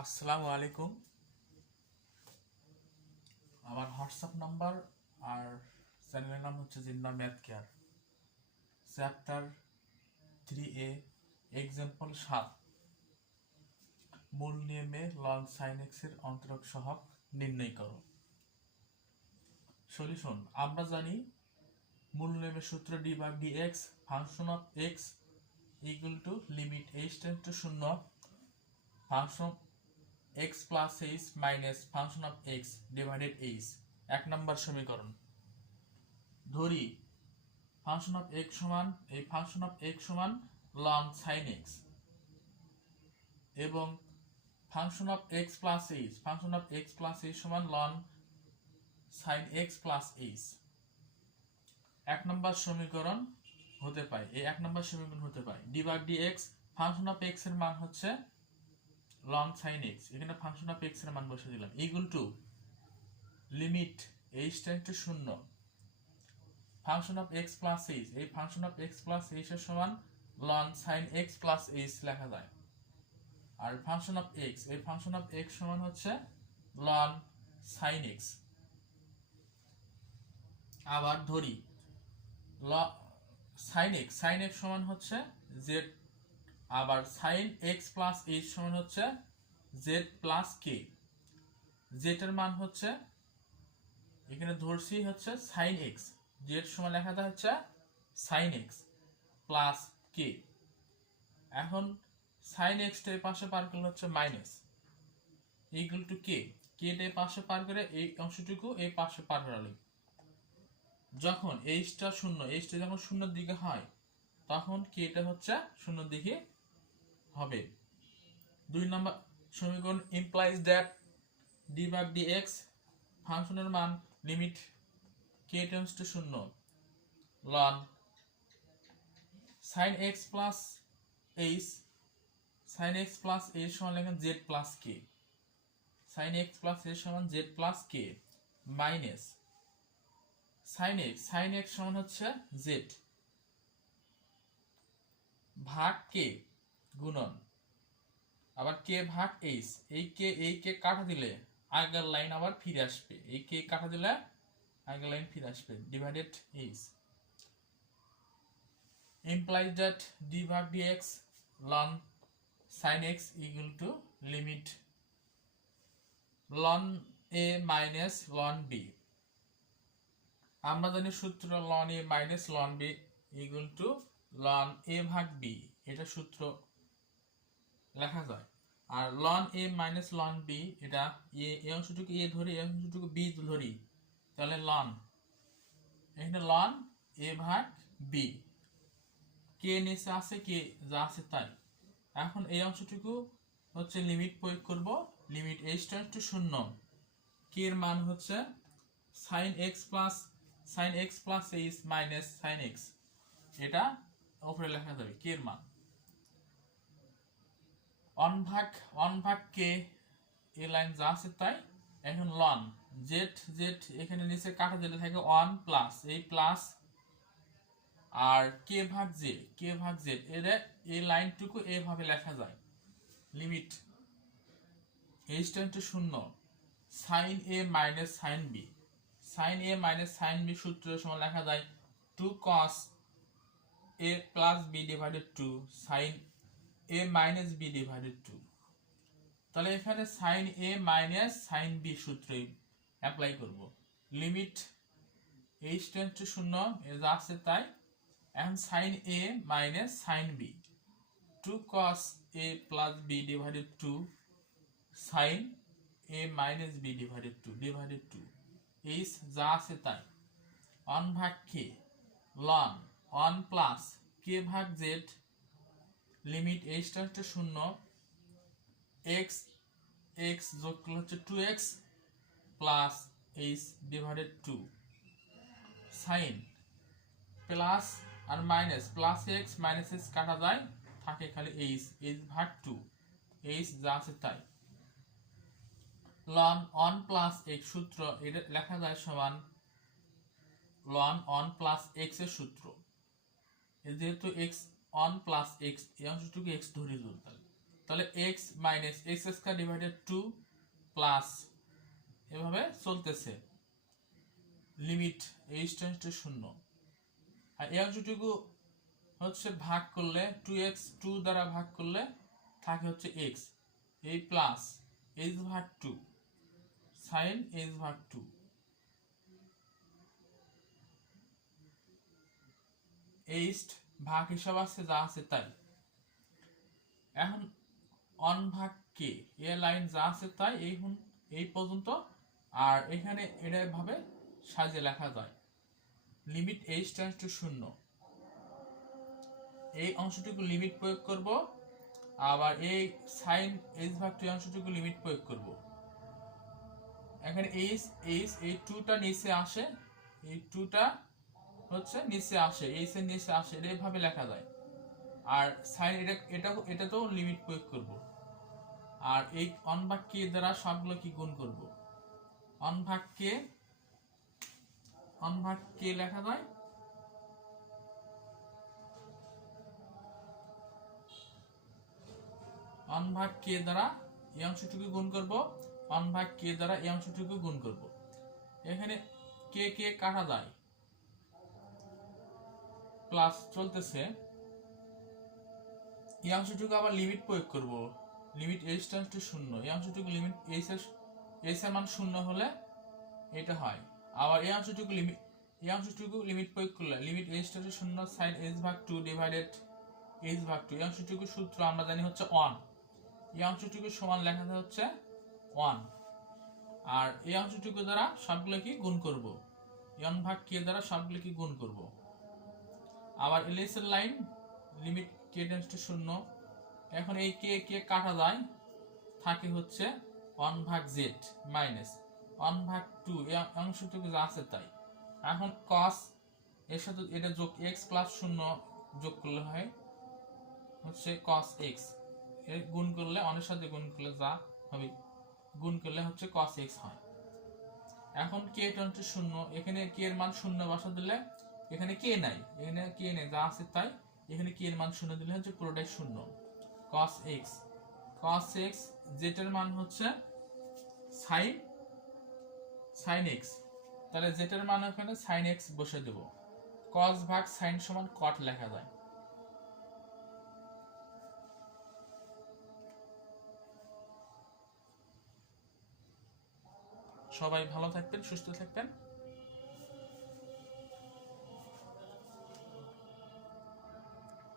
আসসালামু আলাইকুম। আমার হোয়াটসঅ্যাপ নাম্বার আর চ্যানেলের নাম হচ্ছে Jinna math care. Chapter three এ এক্সাম্পল সাত। মূল নিয়মে লং সাইন এক্সের অন্তরক সহগ নির্ণয় করো। সলিউশন আমরা জানি মূল নিয়মের সূত্র ডি বা d x function of x equal to limit h tends to শূন্য function x plus h minus function of x divided h এক নম্বর সমীকরণ। ধরি ফাংশন অফ এক্স সমান, এই ফাংশন অফ এক্স সমান লন সাইন এক্স এবং function of X plus H function of X plus H সমান ln sine X plus H এক নম্বর সমীকরণ হতে পারে, এই এক নম্বর সমীকরণ হতে পারে। D D X function of এক্সের মান হচ্ছে লং সাইন এক্স এখানে ফাংশন অফ এক্সের মান বসে দিলাম equal to limit H tends to শূন্য। Function of X plus H এই function of X plus H এর সমান ln sine X plus H লেখা যায়। আর ফাংশন অফ এক্স এই ফাংশন অফ এক্স সমান হচ্ছে লন সাইন এক্স আবার ধরি ln sine X sine X সমান হচ্ছে জেড আবার সাইন এক্স প্লাস এইচ সমান হচ্ছে জেড প্লাস কে জেটের মান হচ্ছে, এখানে ধরছি হচ্ছে সাইন এক্স জেড সমান লেখা যায় হচ্ছে সাইন এক্স প্লাস কে এখন সাইন এক্সটা পাশে পার করলে হচ্ছে মাইনাস ইকুয়াল টু কে কেটা পাশে পার করে এই অংশটুকু এই পাশে পার করালে যখন এইচটা শূন্য এইচটা যখন শূন্যের দিকে হয়, তখন কেটা হচ্ছে শূন্যের দিকে হবে। দুই নম্বর সমীকরণ implies that D by D X ফাংশনের মান লিমিট কে টেন্স টু শূন্য। Ln sine X plus H sine X plus এর সমান লেখেন Z plus K sine X plus এর সমান Z plus K minus sine X sine X সমান হচ্ছে জেড ভাগ কে গুণন। আবার কে ভাগ এইচ? এই কে এই কে কাটা দিলে আগের লাইন আবার ফিরে আসবে। এই কে কাটা দিলে আগের লাইন ফিরে আসবে। Divided H. Implies that d ভাগ dx ln sin x equal to limit ln a minus ln b আমরা জানি সূত্র ln a minus ln b equal to ln a ভাগ b এটা সূত্র লেখা যায়। আর ln a minus ln b এটা এ এ অংশটুকু এ ধরি এ অংশটুকু বি ধরি, তাহলে লন এখানে লন এ ভাগ বি কে নিচে আছে কে যা আছে তাই। এখন এই অংশটুকু হচ্ছে লিমিট প্রয়োগ করব লিমিট এইচ টেন্স টু শূন্য। কে এর মান হচ্ছে sine X plus sine X plus H minus sine X এটা উপরে লেখা যাবে কে এর মান। অন ভাগ অন ভাগ কে? এই লাইন যা আছে তাই? এখন লন জেড জেড এখানে নিচে কাটা দিলে থাকে ওয়ান প্লাস এই প্লাস আর কে ভাগ জে কে ভাগ জেড এর এই লাইনটুকু এভাবে লেখা যায়। লিমিট এইচ টু শূন্য sine a minus sine b sine a minus sine b সূত্রের সময় লেখা যায় two cos a plus b divided two sine a minus b divided two তাহলে এখানে sine a minus sine b সূত্রে apply করব। Limit H tends to শূন্য যা আছে তাই। এখন sine a minus sine b two cos a plus b divided two sine a minus b divided two divided two h যা আছে তাই। অন ভাগ কে লন ওয়ান প্লাস কে ভাগ জেড লিমিট এইচ টু শূন্য এক্স এক্স যোগ করলে হচ্ছে two X plus H divided two sine plus আর minus plus X minus X কাটা যায়, থাকে খালি এইচ এইচ ভাগ টু এইচ যা আছে তাই। লন অন প্লাস এক্স সূত্র, এটা লেখা যায় সমান লন অন প্লাস এক্সের সূত্র। যেহেতু এক্স অন প্লাস এক্স, এই অংশটুকু এক্স ধরে তাহলে। তাহলে X minus X square divided two plus এভাবে চলতেছে। লিমিট এইচ টেন্স শূন্য। আর এই অংশটুকু হচ্ছে ভাগ করলে টু এক্স টু দ্বারা ভাগ করলে থাকে হচ্ছে এক্স এই প্লাস এইচ ভাগ টু সাইন এইচ ভাগ টু এইস্ট ভাগ হিসাব আছে, যা আছে তাই। এখন অন ভাগ কে? এ লাইন যা আছে তাই, এই এই পর্যন্ত। আর এখানে এটা ভাবে সাজিয়ে লেখা যায়। লিমিট এইচ টেন্স টু শূন্য। এই অংশটুকু লিমিট প্রয়োগ করব। আবার এই সাইন এইচ ভাগ টু অংশটুকু লিমিট প্রয়োগ করব। এখানে এইচ এইচ এই টুটা নিচে আসে। এই টুটা হচ্ছে নিচে আসে এইচ এর নিচে আসে, এটা লেখা যায়। আর সাইন এটা এটা লিমিট প্রয়োগ করব। আর এই অন ভাগ কে দ্বারা সবগুলো কি গুণ করব? কে কে লেখা যায় কে দ্বারা এই অংশটুকু গুণ করব অন ভাগ কে দ্বারা এই অংশটুকু গুণ করব। এখানে কে কে কাটা যায়? প্লাস চলতেছে। এই অংশটুকু আবার লিমিট প্রয়োগ করব। লিমিট এইচ টেন্স টু শূন্য। এই অংশটুকু লিমিট এইচ এর এইচ এর মান শূন্য হলে এটা হয়। আবার এই অংশটুকু লিমিট এই অংশটুকু লিমিট প্রয়োগ করলে লিমিট এইচ টেন্স টু শূন্য সাইন এইচ ভাগ টু ডিভাইডেড এইচ ভাগ টু এই অংশটুকু সূত্র আমরা জানি হচ্ছে ওয়ান এই অংশটুকু সমান লেখাতে হচ্ছে ওয়ান আর এই অংশটুকু দ্বারা সবগুলো কি গুণ করব। এন ভাগ কে দ্বারা সবগুলো কি গুণ করব। আবার LS line limit K tends to শূন্য। এখন এই কে কে কাটা যায়, থাকে হচ্ছে ওয়ান ভাগ জেড মাইনাস ওয়ান ভাগ টু অংশটুকু যা আছে তাই। এখন কস এর সাথে এটা যোগ এক্স প্লাস শূন্য যোগ করলে হয় হচ্ছে কস এক্সের গুণ করলে অনেক সাথে গুণ করলে যা হবে, গুণ করলে হচ্ছে কস এক্স হয়। এখন কে টোয়েন্টি শূন্য, এখানে কে এর মান শূন্য বসা দিলে এখানে কে নাই? এখানে কে নেই? যা আছে তাই। এখানে কে এর মান শূন্য দিলে হচ্ছে পুরোটাই শূন্য। কস এক্স কস এক্স জেটের মান হচ্ছে সাইন সাইন এক্স তাহলে জেটের মান ওখানে সাইন এক্স বসে দেব। কস ভাগ সাইন সমান কট লেখা যায়। সবাই ভালো থাকবেন, সুস্থ থাকবেন।